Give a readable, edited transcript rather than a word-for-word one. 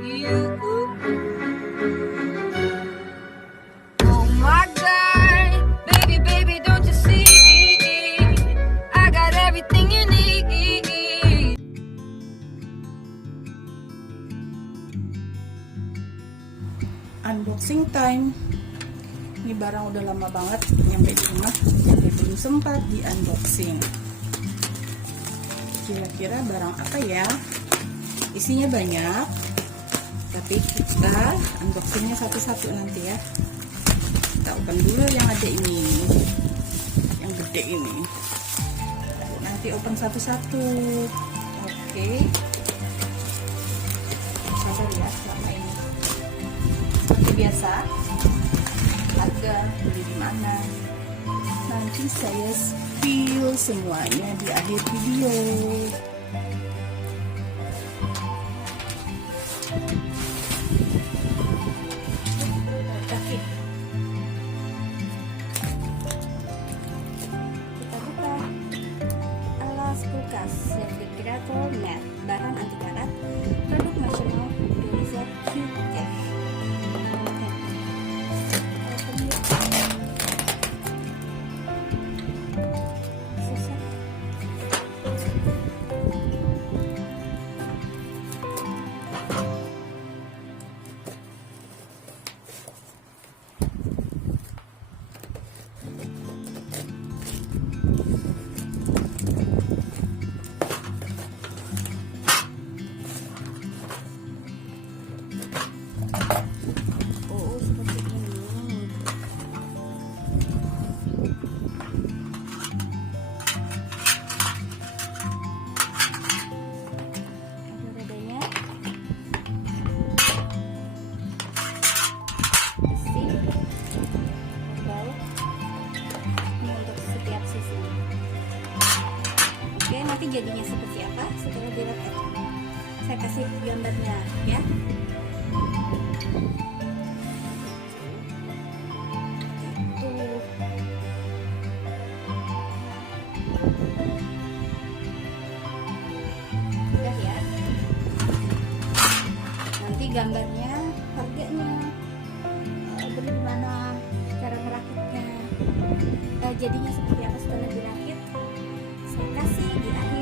You. Oh my God, baby, baby, don't you see? I got everything you need. Unboxing time. Ini barang udah lama banget nyampe di rumah, jadi belum sempat di unboxing. Kira-kira barang apa ya? Isinya banyak, tapi kita unboxingnya satu-satu nanti ya. Kita open dulu yang ada ini, yang gede ini. Nanti open satu-satu. Oke. Sabar ya selama ini. Seperti biasa, harga beli di mana? Nanti saya spill semuanya di akhir video. Kita buka. Alas kulkas refrigerator mat, bahan anti karat, produk nasional Indonesia QF. Oke, nanti jadinya seperti apa setelah dirakit. Saya kasih gambarnya ya. Udah ya. Nanti gambarnya, harganya, beli di mana, cara merakitnya, jadinya seperti apa setelah dirakit. Saya kasih di akhir